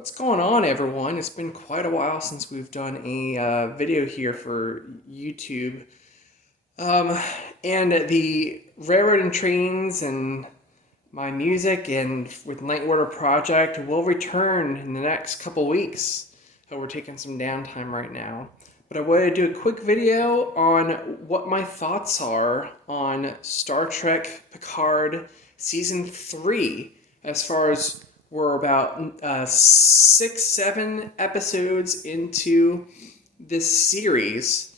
What's going on, everyone? It's been quite a while since we've done a video here for YouTube. Um, and the railroad and trains and my music and with Night Order Project will return in the next couple weeks. We're taking some downtime right now. But I wanted to do a quick video on what my thoughts are on Star Trek Picard Season 3 as far as we're about 6-7 episodes into this series,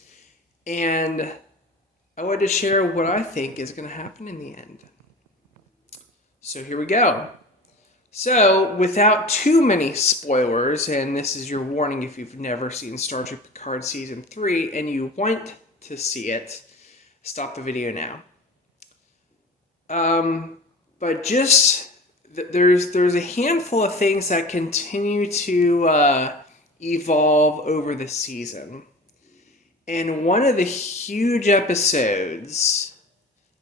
and I wanted to share what I think is going to happen in the end. So here we go. So, without too many spoilers, and this is your warning if you've never seen Star Trek Picard Season 3 and you want to see it, stop the video now. But just there's a handful of things that continue to evolve over the season. And one of the huge episodes,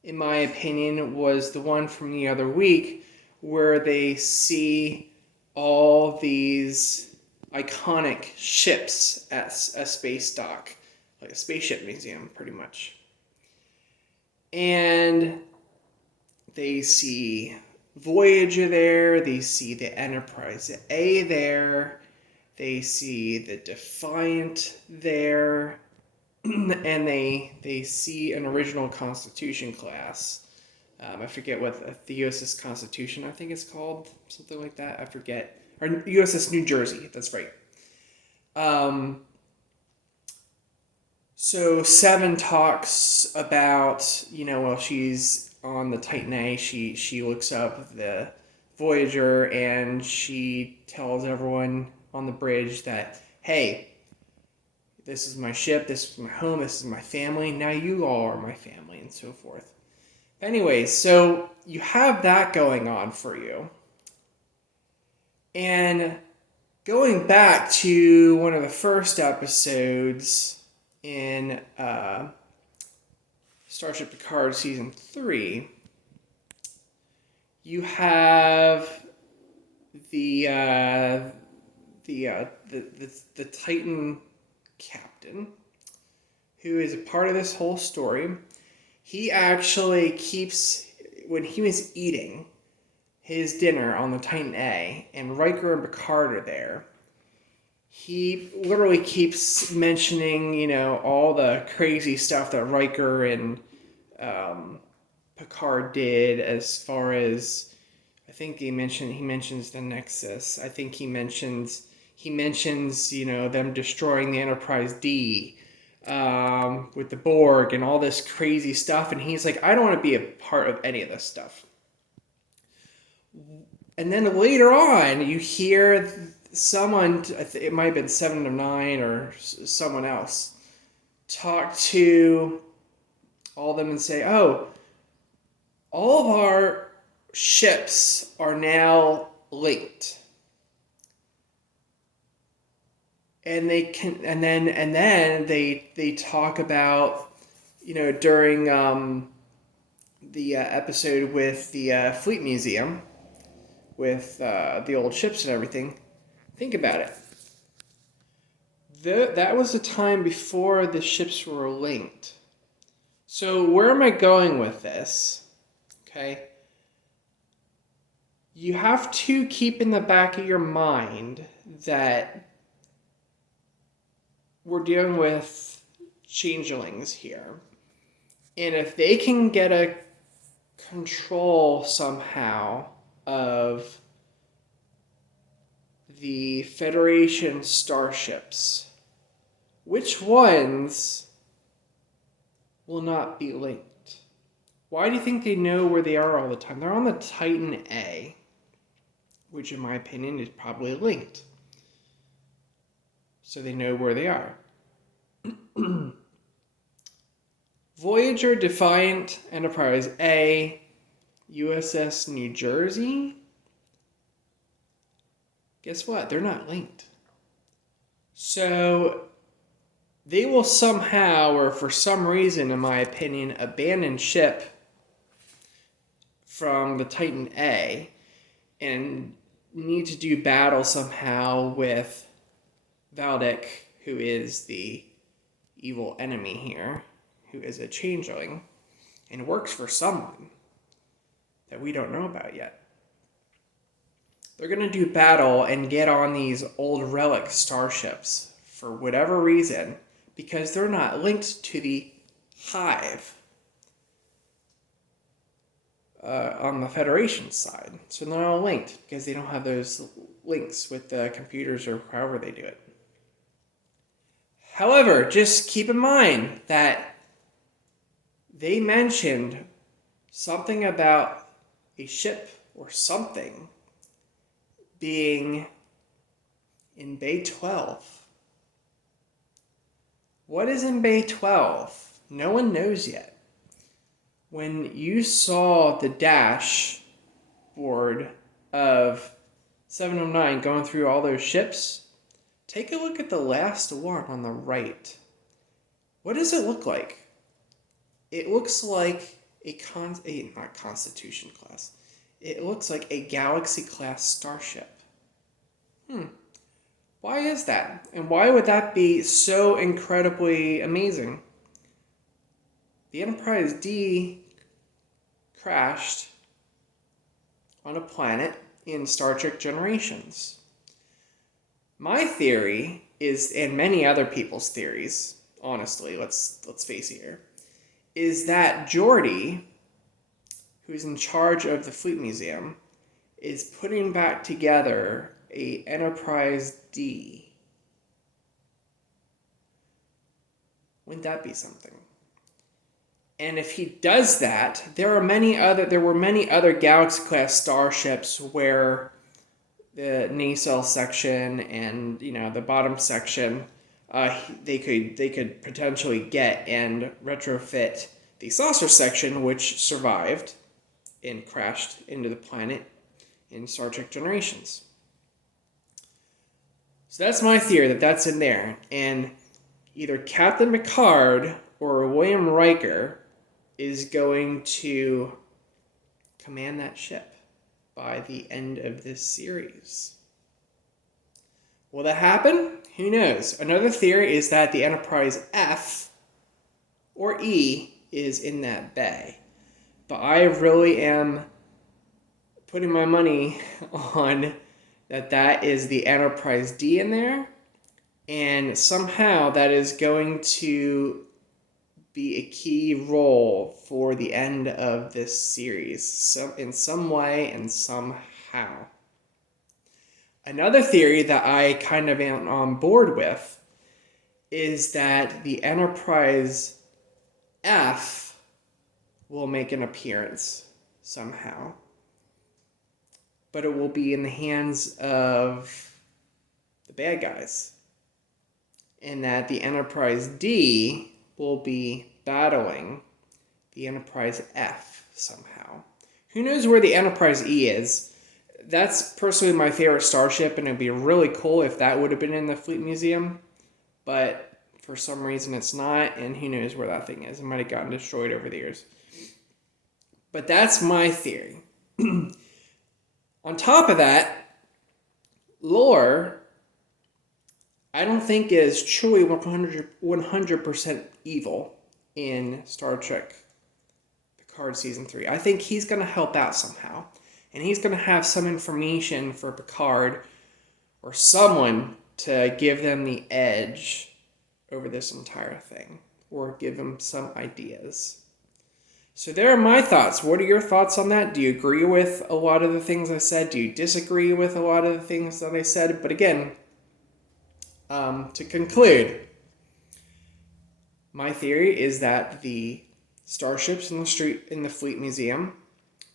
in my opinion, was the one from the other week where they see all these iconic ships at a space dock, like a spaceship museum, pretty much. And they see Voyager there, they see the Enterprise A there, they see the Defiant there, and they see an original Constitution class. I forget what the USS Constitution, I think it's called, something like that, I forget. Or USS New Jersey, that's right. So Seven talks about, while she's on the Titan A, she looks up the Voyager and she tells everyone on the bridge that, hey, this is my ship, this is my home, this is my family, now you all are my family, and so forth. Anyways, so you have that going on for you. And going back to one of the first episodes in Starship Picard Season 3, you have the Titan captain, who is a part of this whole story. He actually keeps, when he was eating his dinner on the Titan A, and Riker and Picard are there, he literally keeps mentioning, all the crazy stuff that Riker and Picard did as far as, I think he mentions the Nexus. I think he mentions, them destroying the Enterprise D with the Borg and all this crazy stuff. And he's like, I don't want to be a part of any of this stuff. And then later on, you hear someone, it might have been 7 of 9 or someone else, talk to all of them and say, oh, all of our ships are now linked. And then they talk about, during the episode with the Fleet Museum, with the old ships and everything. Think about it. That was the time before the ships were linked. So where am I going with this? Okay. You have to keep in the back of your mind that we're dealing with changelings here. And if they can get a control somehow of the Federation starships, which ones will not be linked? Why do you think they know where they are all the time? They're on the Titan A, which in my opinion is probably linked. So they know where they are. Voyager, Defiant, Enterprise A, USS New Jersey. Guess what? They're not linked. So they will somehow, or for some reason, in my opinion, abandon ship from the Titan A and need to do battle somehow with Valdek, who is the evil enemy here, who is a changeling, and works for someone that we don't know about yet. They're going to do battle and get on these old relic starships for whatever reason, because they're not linked to the Hive on the Federation side. So they're not linked because they don't have those links with the computers or however they do it. However, just keep in mind that they mentioned something about a ship or something being in Bay 12. What is in Bay 12? No one knows yet. When you saw the dashboard of 709 going through all those ships, take a look at the last one on the right. What does it look like? It looks like not Constitution class. It looks like a Galaxy class starship. Why is that? And why would that be so incredibly amazing? The Enterprise D crashed on a planet in Star Trek Generations. My theory is, and many other people's theories, honestly, let's face it here, is that Geordi, who's in charge of the Fleet Museum, is putting back together a Enterprise D. Wouldn't that be something? And if he does that, there were many other Galaxy class starships where the nacelle section and the bottom section they could potentially get and retrofit the saucer section, which survived and crashed into the planet in Star Trek Generations. So that's my theory, that that's in there, and either Captain Picard or William Riker is going to command that ship by the end of this series. Will that happen? Who knows? Another theory is that the Enterprise F or E is in that bay. But I really am putting my money on that is the Enterprise D in there, and somehow that is going to be a key role for the end of this series, in some way and somehow. Another theory that I kind of am on board with is that the Enterprise F will make an appearance somehow, but it will be in the hands of the bad guys, and that the Enterprise D will be battling the Enterprise F somehow. Who knows where the Enterprise E is? That's personally my favorite starship, and it'd be really cool if that would have been in the Fleet Museum, but for some reason it's not, and who knows where that thing is. It might have gotten destroyed over the years. But that's my theory. On top of that, lore, I don't think is truly 100% evil in Star Trek Picard Season 3. I think he's going to help out somehow. And he's going to have some information for Picard or someone to give them the edge over this entire thing. Or give them some ideas. So there are my thoughts. What are your thoughts on that? Do you agree with a lot of the things I said? Do you disagree with a lot of the things that I said? But again, to conclude, my theory is that the starships in the Fleet Museum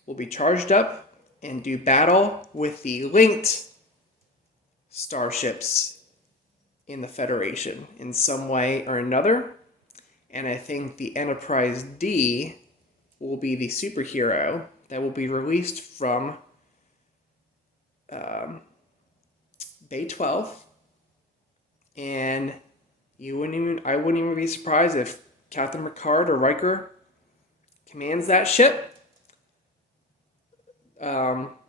will be charged up and do battle with the linked starships in the Federation in some way or another. And I think the Enterprise D will be the superhero that will be released from Bay 12. And I wouldn't even be surprised if Captain Picard or Riker commands that ship.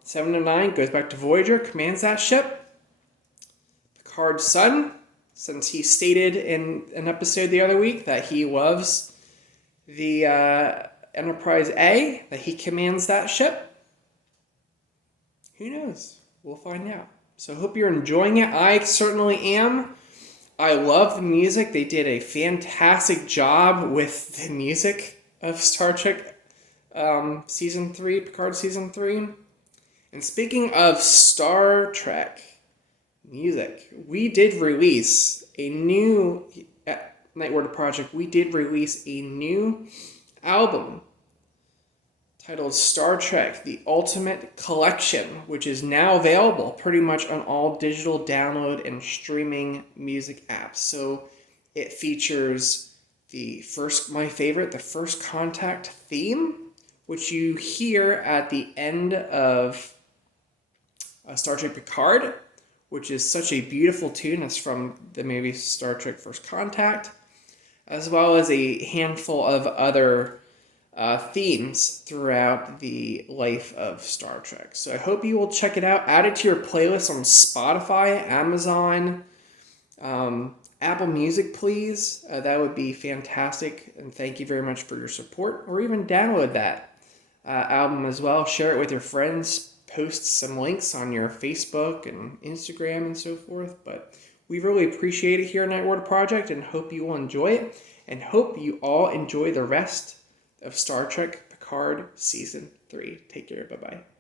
7 to 9 goes back to Voyager, commands that ship. Picard's son, since he stated in an episode the other week that he loves the Enterprise A, that he commands that ship. Who knows? We'll find out. So I hope you're enjoying it. I certainly am. I love the music. They did a fantastic job with the music of Star Trek Season 3, Picard Season 3. And speaking of Star Trek music, we did release a new, at Night Word Project, we did release a new album titled Star Trek, The Ultimate Collection, which is now available pretty much on all digital download and streaming music apps. So it features the First Contact theme, which you hear at the end of Star Trek Picard, which is such a beautiful tune. It's from the movie Star Trek First Contact, as well as a handful of other themes throughout the life of Star Trek. So I hope you will check it out. Add it to your playlist on Spotify, Amazon, Apple Music, please. That would be fantastic. And thank you very much for your support. Or even download that album as well. Share it with your friends. Post some links on your Facebook and Instagram and so forth. But we really appreciate it here at Night Word Project and hope you will enjoy it. And hope you all enjoy the rest of Star Trek Picard Season 3. Take care. Bye-bye.